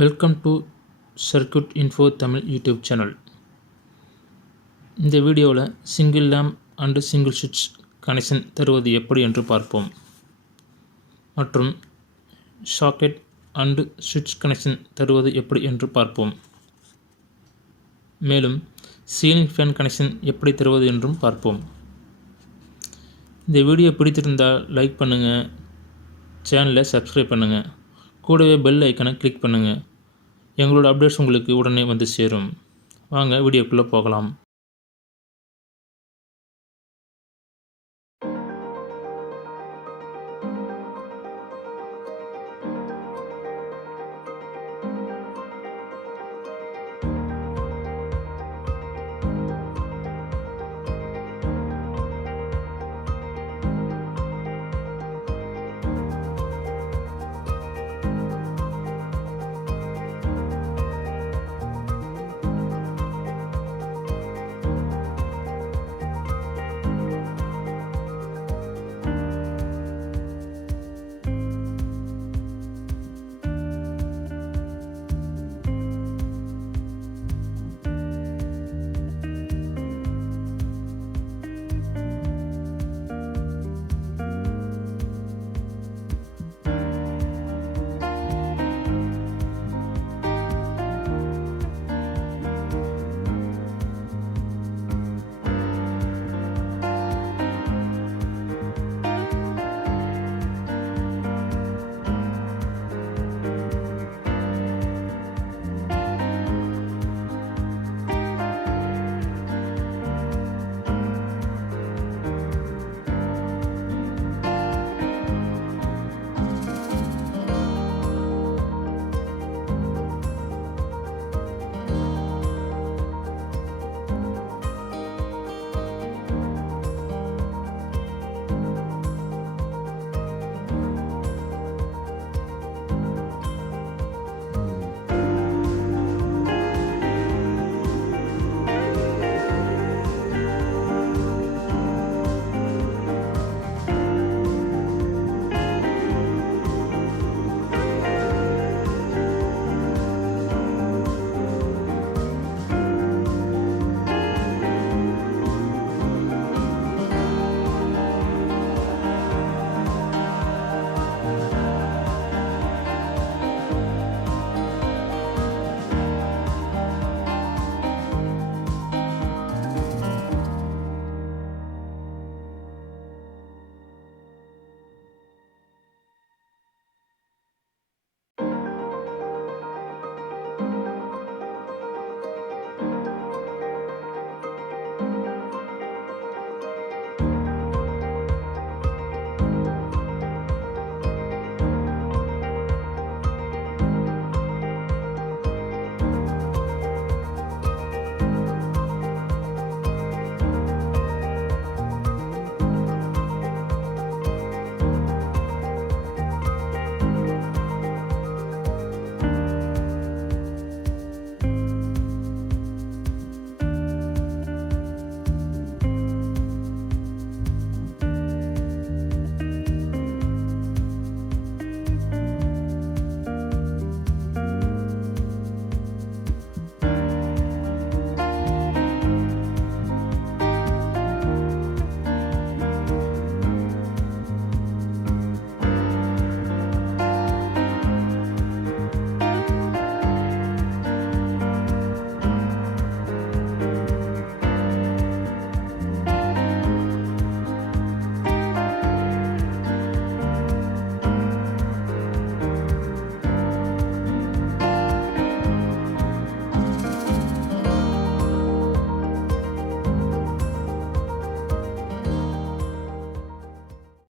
Welcome to circuit info Tamil YouTube channel. இந்த வீடியோவில் single lamp and single சுவிட்ச் connection தருவது எப்படி என்று பார்ப்போம். மற்றும் சாக்கெட் அண்டு சுவிட்ச் கனெக்ஷன் தருவது எப்படி என்று பார்ப்போம். மேலும் சீலிங் ஃபேன் கனெக்ஷன் எப்படி தருவது என்றும் பார்ப்போம். இந்த வீடியோ பிடித்திருந்தால் லைக் பண்ணுங்கள், சேனலை சப்ஸ்கிரைப் பண்ணுங்கள், கூடவே பெல் ஐக்கனை கிளிக் பண்ணுங்கள். எங்களோட அப்டேட்ஸ் உங்களுக்கு உடனே வந்து சேரும். வாங்க வீடியோக்குள்ளே போகலாம்.